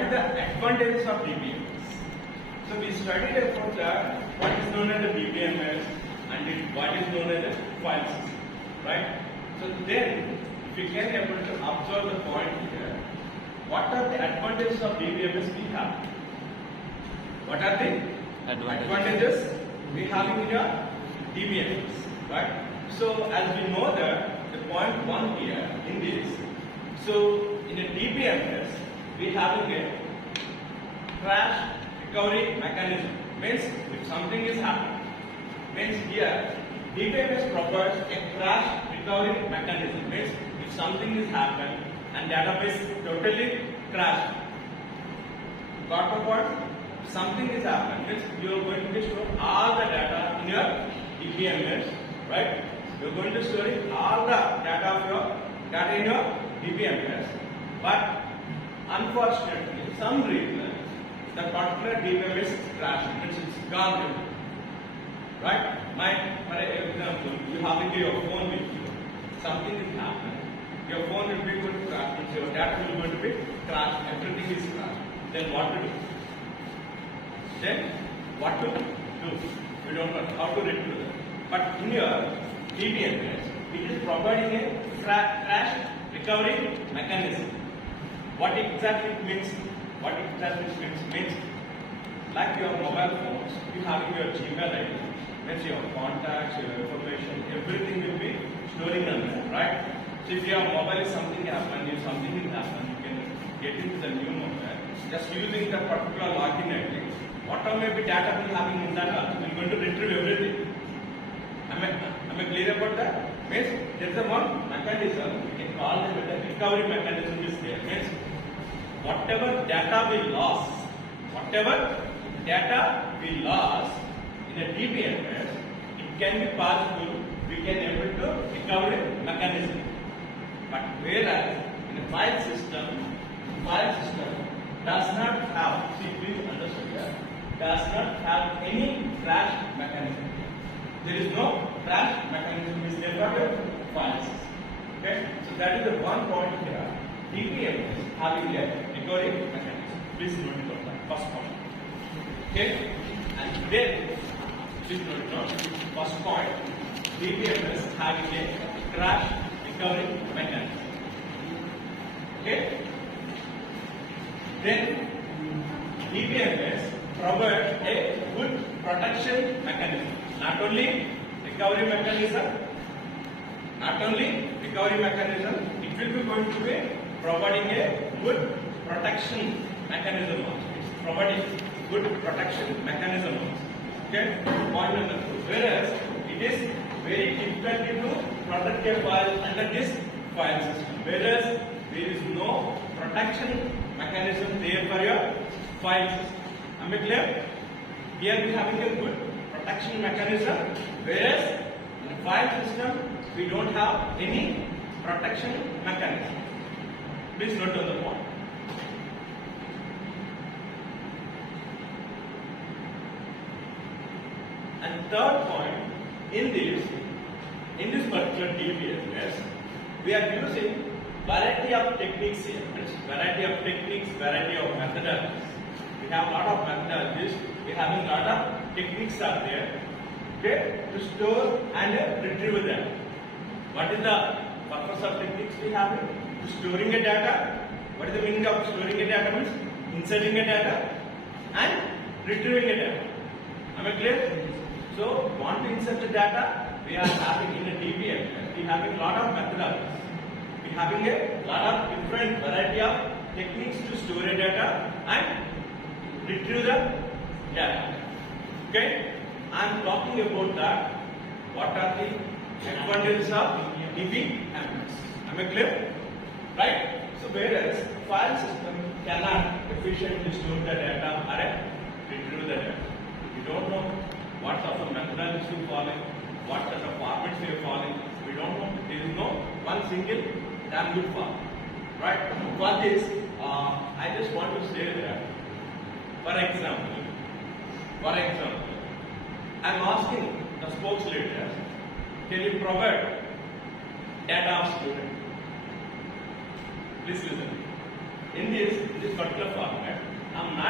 what is the advantages of DBMS? So we studied about what is known as the DBMS and what is known as the file system, right? So then, if we can able to observe the point here, what are the advantages of DBMS we have? What are the advantages we have in your DBMS, right? So as we know that the point 1 here in this, so in a DBMS we having a crash recovery mechanism. Means if something is happening, means here DBMS provides a crash recovery mechanism. Means if something is happened and database totally crashed, got the point? Something is happened, means you are going to store all the data in your DBMS, right? You are going to store all the data of your data in your DBMS, but unfortunately, some reason the particular DBMS crashed, means it's gone, right? For example, you have your phone with you. Something is happened. Your phone will be going to crash, means your data will going to be crashed. Everything is crashed. Then what to do? Then what to do? We don't know how to retrieve it. But in your DBMS, it is providing a crash recovery mechanism. What exactly it means? What exactly it means like your mobile phones, you having your Gmail ID, means your contacts, your information, everything will be storing on there, right? So if your mobile is something happened, if something is happened, you can get into the new mobile just using the particular login ID. Whatever may be data we having in that, we're going to retrieve everything. Am I clear about that? Means there is a one mechanism, we can call it the recovery mechanism is there. Means whatever data we lost in a DBMS, it can be possible, we can able to recover a mechanism. But whereas in a file system does not have, see please understand here, does not have any crash mechanism. There is no crash mechanism is there for the file system. Okay? So that is the one point here. DBMS having a recovery mechanism. Please note it down. First point. Okay? And then, please note it down. First point. DBMS having a crash recovery mechanism. Okay? Then, DBMS provides a good protection mechanism. Not only recovery mechanism, it will be going to be providing a good protection mechanism also. It's providing good protection mechanism also. Okay? Point number 2. Whereas it is very difficult to protect a file under this file system. Whereas there is no protection mechanism there for your file system. Am I clear? Here we are having a good protection mechanism, whereas in the file system we don't have any protection mechanism. Please note on the point. And third point, in this particular DBMS, we are using variety of techniques here. Variety of techniques, variety of methodologies. We have a lot of methodologies. We have a lot of techniques are there, okay, to store and retrieve them. What is the purpose of techniques we have? To storing a data. What is the meaning of storing a data? Means inserting a data and retrieving a data. Am I clear? So, want to insert the data, we are having in a DBMS, we having a lot of methodologies. We having a lot of different variety of techniques to store a data and retrieve the data. Okay? I am talking about that. What are the advantages of DBMS? Am I clear? Right? So whereas file system cannot efficiently store the data or retrieve the data. We don't know what sort of methodologies we are following, what sort of formats we are following. We don't know. There is no one single damn good form. Right? For this, I just want to say that, for example, I am asking the spokes leaders, can you provide data of student? Please listen. In this particular format,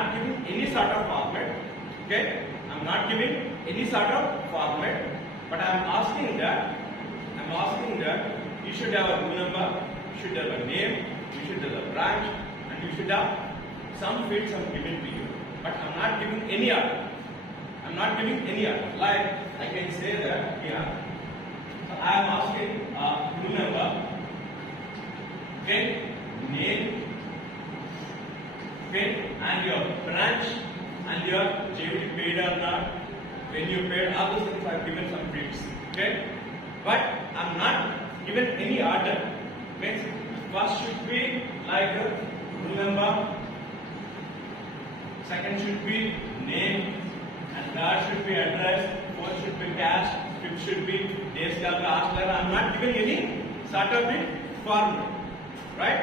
not giving any sort of format. Okay, I'm not giving any sort of format, but I'm asking that you should have a room number, you should have a name, you should have a branch, and you should have some fields I'm given to you. But I'm not giving any other. I'm not giving any other. Like I can say that here. So I am asking room number, okay, name, okay, and your branch, and your JVT paid or not, when you paid, all those things I've given some fields. Okay, but I'm not given any order. Means first should be like room number, second should be name, and third should be address, fourth should be cash, fifth should be days level, hours level. I'm not giving any sort of the format, right?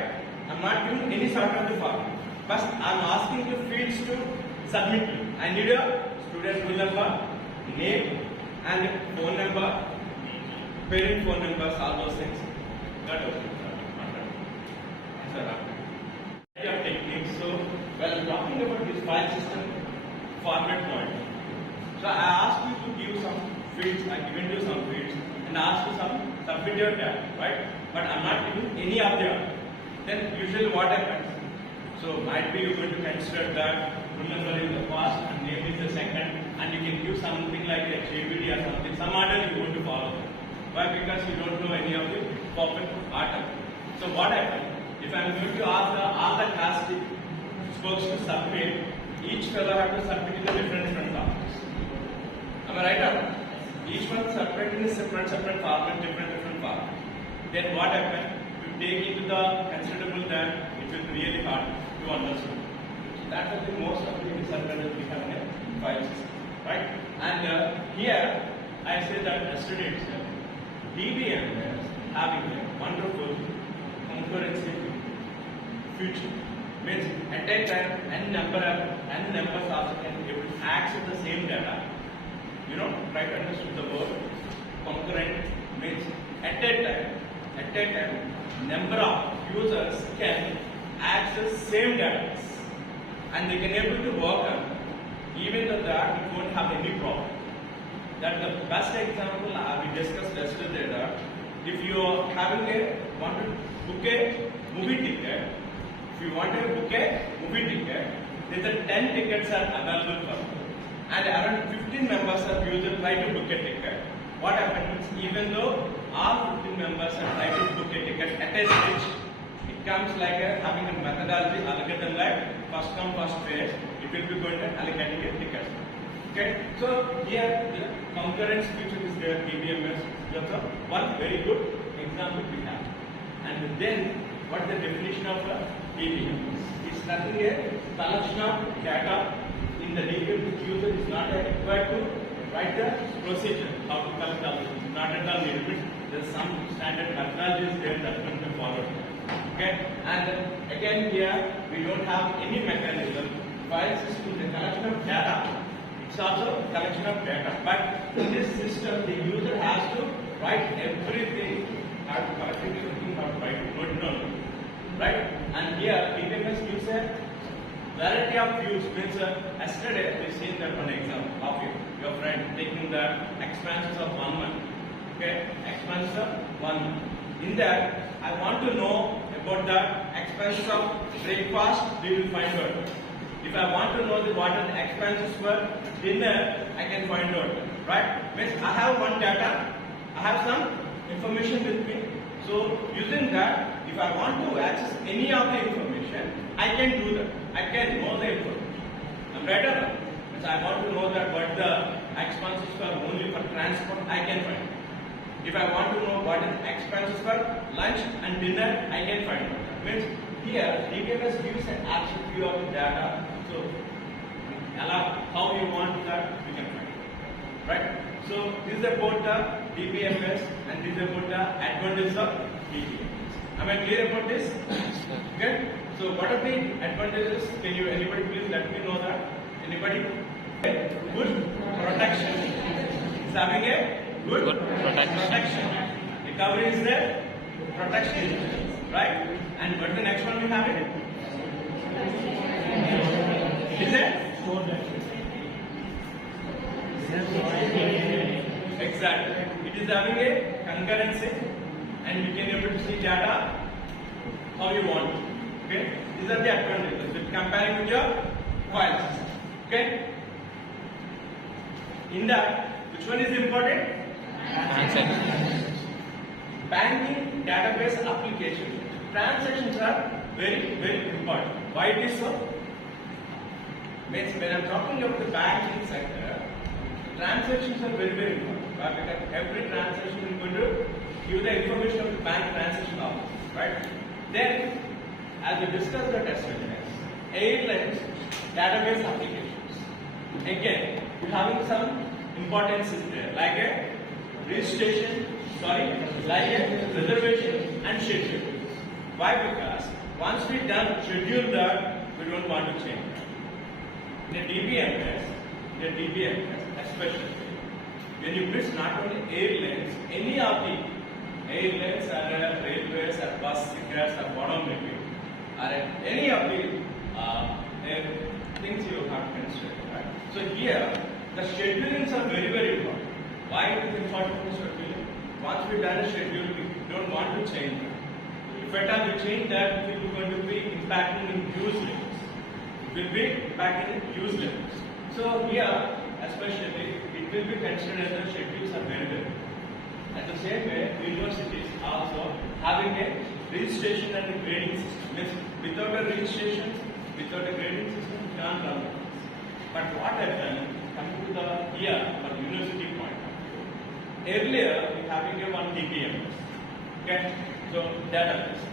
I'm not giving any sort of the format. First, I'm asking the fields to submit. I need a student roll number, name, and phone number, parent phone numbers, all those things. That was techniques. So, while talking about this file system format point, so I asked you to give some fields, I given you some fields, and asked you some submit your data, right? But I'm not giving any of them. Then usually what happens? So might be you're going to consider that room number is the first and name is the second, and you can give something like a JVD or something, some order you're going to follow. Why? Because you don't know any of the perfect order. So what happens? If I'm going to ask all the class spokes to submit, each fellow has to submit in a different format. Am I right or not? Each one separate in a separate format, different format. Then what happens? To take into the considerable that it will be really hard to understand. So that is the most of the disadvantage we have in a file system, right? And here I say that yesterday itself, Dbms having a wonderful concurrency feature. Means at a time n numbers also can be able to access the same data. You know, try to understand the word concurrent means at a time number of users can access same data and they can able to work on even though that we won't have any problem. That the best example we discussed yesterday that if you are having want to book a movie ticket, if you want to book a movie ticket, then the 10 tickets are available for you. And around 15 members of users try to book a ticket. What happens even though all 15 members are trying to book a ticket at a stage, it comes like having a methodology algorithm like first come first page, it will be going to allocating a ticket. Okay, so here the concurrence feature is there, Dbms. That's one very good example we have. And then what is the definition of Dbms? It's nothing a collection of data in the Dbms user is not required to write the procedure how to collect all this. It's not at all needed. There's some standard methodologies there that can be followed. Okay, and again here we don't have any mechanism. File system is a collection of data. It's also a collection of data. But in this system, the user has to write everything, have to collect everything, have to write it, no. Right? And here, Dbms gives a variety of views. Means yesterday we seen that one example of your friend taking the expenses of 1 month. Okay, expenses of 1 month. In that, I want to know about the expenses of breakfast. We will find out. If I want to know what are the expenses for dinner, I can find out. Right? Means I have one data, I have some information with me. So using that, if I want to access any of the information, I can do that. I can know the information. I'm right or not? Means I want to know that what the expenses for only for transport, I can find it. If I want to know what is the expenses for lunch and dinner, I can find it. Means here, Dbms gives an actual view of the data. So, how you want that, we can find it. Right? So, this is about the Dbms and this is about the advantages of Dbms. Am I clear about this? Okay? So, what are the advantages? Can you, anybody please let me know that? Anybody? Good protection. It's having a good protection. Recovery is there. Protection is there. Right? And what is the next one we have it? is a exactly. It is having a concurrency, and you can able to see data how you want. Okay, these are the advantages with comparing with your file system. Okay, in that, which one is important? Banking database application. Transactions are very important. Why it is so? Means when I am talking about the banking sector, transactions are very important. Because every transaction is going to give the information of the bank transaction also, right? Then, as we discussed that yesterday, airlines database applications. Again, we're having some importances there, like a registration, like a reservation and schedule. Why? Because once we done schedule that, we don't want to change. In a DBMS, especially, when you miss not only airlines, any of the airlines or railways or bus tickets or bottom maybe, or any of the things you have to consider. Right? So here, the schedulings are very important. Why it is important for scheduling? Once we done a schedule, we don't want to change it. If at all we change that, it will going to be impacting in use limits. It will be impacting in use limits. So here, especially, it will be considered as the schedules are very. At the same way, universities also having a registration and a grading system. Means without a registration, without a grading system, you can't run this. But what I've done, coming to the here for the university point of view, earlier we having a one Dbms. Okay, so database.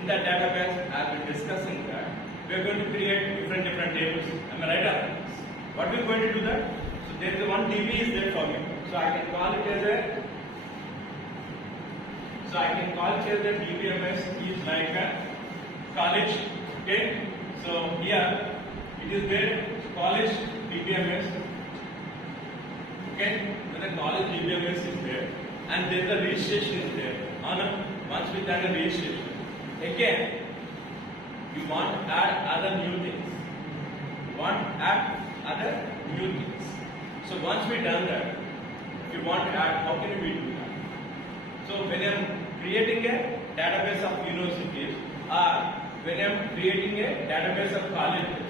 In that database, as we're discussing that, we are going to create different tables. Am I right? What we are going to do that? So there is a one DB is there for me. So I can call it as a. So I can call it as a Dbms is like a college. Okay. So here it is there college Dbms. Okay. When the college Dbms is there, and then the registration is there. Once we done the registration, again you want to add other new things. So once we done that, if you want to add, how can we do that? So when I am creating a database of universities or when I am creating a database of colleges,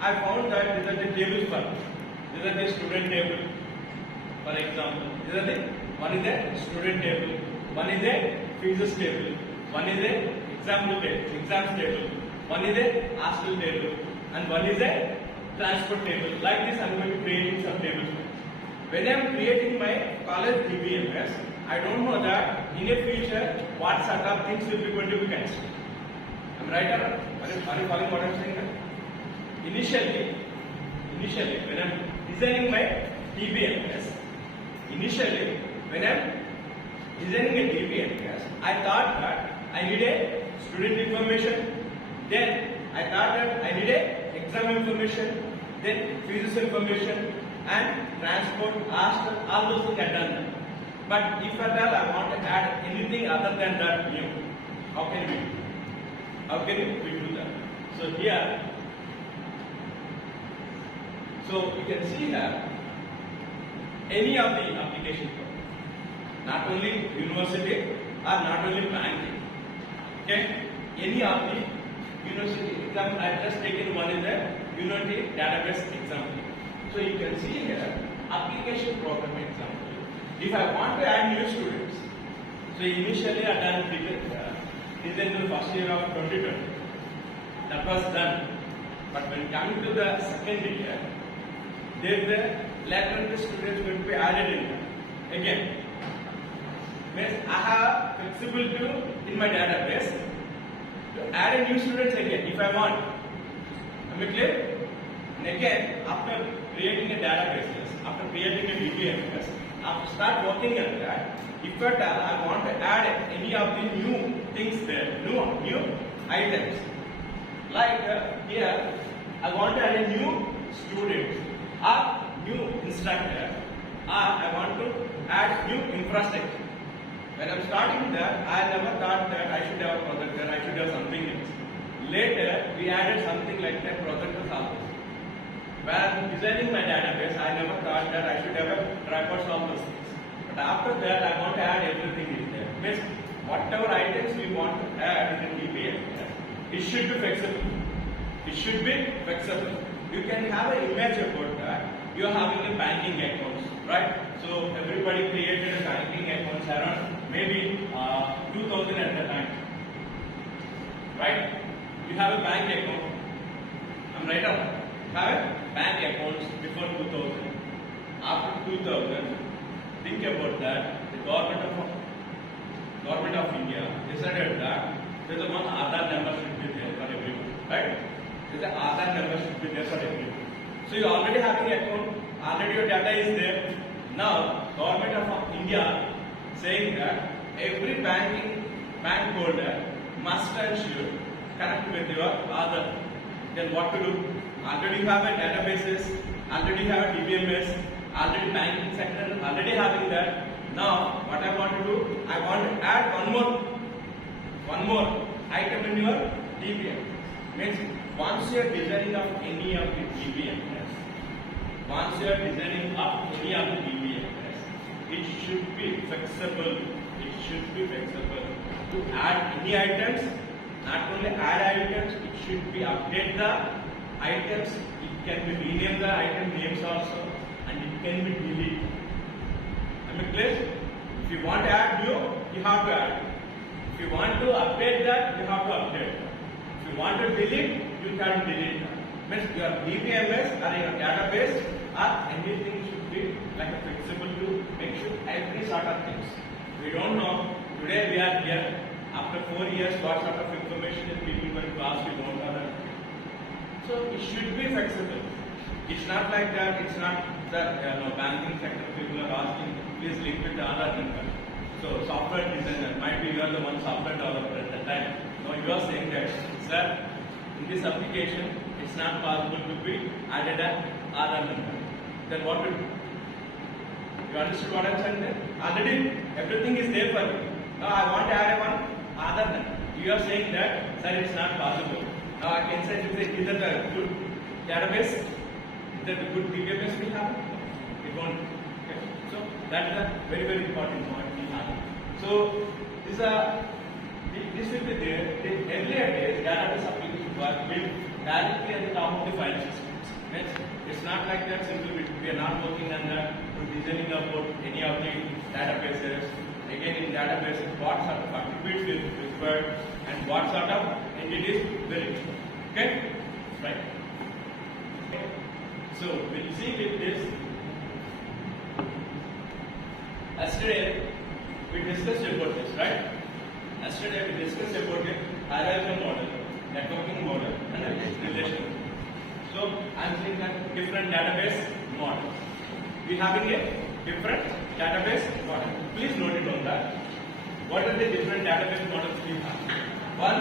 I found that these are the tables for me. These are the student table, for example. One is a student table, one is a fees table, one is a exams table, one is a hostel table, and one is a transport table. Like this, I am going to create some tables. When I am creating my college DBMS, I don't know that in a future what sort of things will be going to be considered. Am I right? Are you following what I am saying? Initially, when I am designing my DBMS, I thought that I need a student information, then I thought that I need a exam information, then fees information, and transport, hostel, all those things I done that. But if at all I want to add anything other than that new, how can we do? How can we do that? So here, so you can see that any of the application, not only university or not only banking, okay, any of the university exam, I have just taken one is a university database example. So you can see here application program example. If I want to add new students, so initially I done design in the first year of 2020. That was done. But when coming to the second year, there is a lateral students going to be added in that. Again, means I have flexibility in my database to add a new students again if I want. Am I clear? And again, after creating a database, after creating a DBMS, after start working on that, if at all I want to add any of the new things there, new items. Like here, I want to add a new student or new instructor, or I want to add new infrastructure. When I'm starting that, I never thought that I should have a projector, I should have something else. Later, we added something like that projectors also. when designing my database, I never thought that I should have a records of those things. But after that, I want to add everything in there. Means whatever items we want to add in the DBM, it should be flexible. It should be flexible. You can have an image about that. You are having a banking account, right? So everybody created a banking account around maybe 2000 at the time, right? You have a bank account. I'm right on. Have a bank accounts before 2000. After 2000, think about that. The government of India decided that there's a one Aadhaar number should be there for everyone, right? There's an Aadhaar number should be there for everyone. So you already having an account, already your data is there. Now, government of India saying that every bank holder must and should connect with your Aadhaar. Then what to do? Already you have a databases, already you have a Dbms, already banking sector, already having that. Now, what I want to do? I want to add one more item in your DBM. Means once you are designing up any of the DBMs, it should be flexible. It should be flexible to add any items. Not only add items, it should be update the items. It can be rename the item names also, and it can be delete. Am I clear? If you want to add new, you have to add. If you want to update that, you have to update. If you want to delete, you can delete that. Means your DBMS or your database or anything should be like a flexible to make sure every sort of things. We don't know. Today we are here. After 4 years, what sort of information is people going to ask? We don't know that. So it should be flexible. It's not like that. It's not that banking sector people are asking, please link with the Aadhaar number. So software designer, might be you are the one software developer at the time. Now you are saying that, sir, in this application, it's not possible to be added an Aadhaar number. Then what to do? You understood what I'm saying there? Already everything is there for you. Now I want to add one Aadhaar number. You are saying that, sir, it's not possible. Now I can say, is that a good database? Is that a good DBMS we have? It won't. Okay. So that's a very, very important point we have. So this will be there. The earlier days, database applications were built directly at the top of the file systems. Means it's not like that simply. We are not working on that to designing about any of the databases. Again, in databases, what sort of attributes is required and what sort of entities will require. Okay? Right. Okay. So we'll see with this. Yesterday we discussed about this, right? Yesterday we discussed about a hierarchical model, networking model, and a relational. So I'm saying that different database models. We having a different database model. Please note it on that. What are the different database models we have? One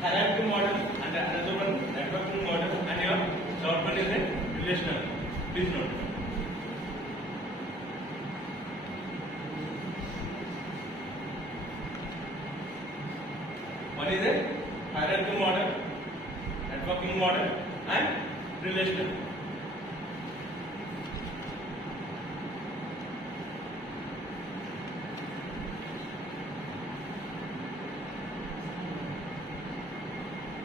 hierarchical model, and another one networking model, and your third one is a relational. Please note it. One is a hierarchical model, networking model, and relational.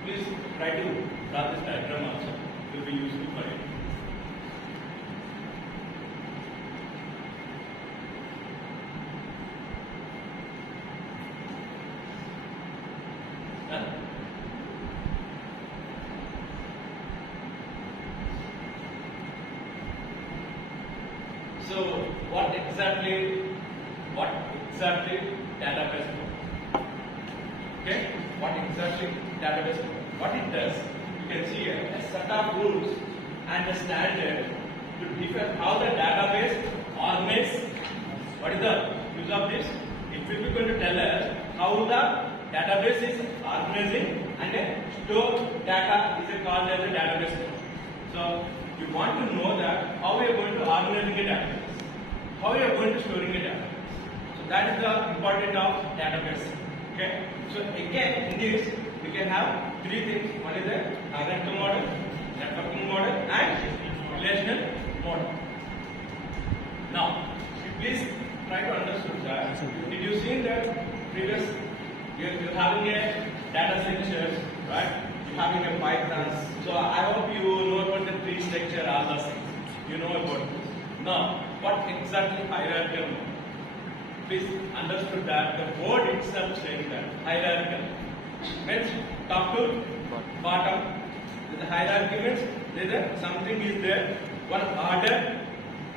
Please try to draw this diagram also. It will be useful for you. So what exactly database code? Okay, what exactly database code? What it does, you can see here a set of rules and a standard to define how the database organizes. What is the use of this? It will be going to tell us how the database is organizing and store data is called as a database code. So you want to know that how you are going to organizing a database, how you are going to storing a database. So that is the importance of database. Okay. So again in this we can have three things. One is a hierarchical model, networking model, and you're having a data structure, right? You're having a Python. So I hope you know about the tree structure, all those things. You know about this. Now, what exactly hierarchical model? Please understood that the word itself saying that hierarchical means top to bottom. The hierarchy means something is there, one order,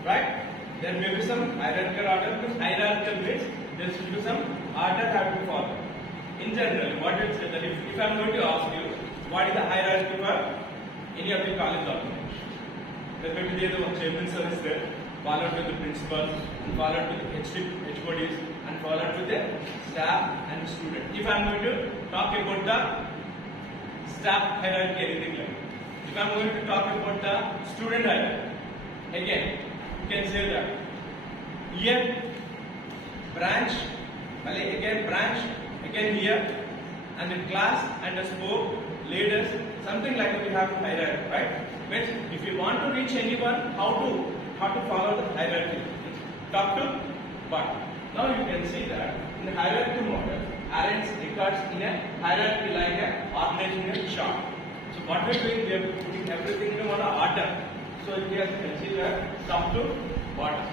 right? There may be some hierarchical order. Because hierarchical means there should be some order have to follow. In general, what it says that if I am going to ask you what is the hierarchy for any of the college organization, there may be the chairman service there, followed with the principal, and followed with the HODs, and followed with the staff and student. If I am going to talk about the staff hierarchy, anything like that. If I am going to talk about the student hierarchy, again, you can say that here branch, again branch, again here, and the class and the spoke, leaders, something like that we have hierarchy, right? Means if you want to reach anyone, how to follow the hierarchy, top to bottom. Now you can see that in the hierarchy model, arrange records in a hierarchy like a organization chart. So what we are doing, we are putting everything in one order. So here you can see that top to bottom.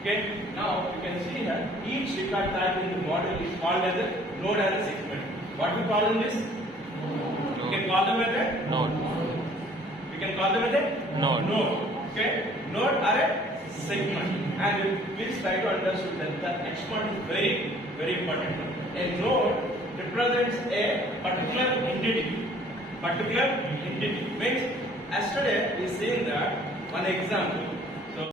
Okay. Now you can see here each record type in the model is called as a node as a segment. What we call in this? We can call them as a node. We can call them as a node. Okay. Node are a segment. And please try to understand that the next one is very, very important. A node represents a particular entity. Particular entity means yesterday we seen that one example.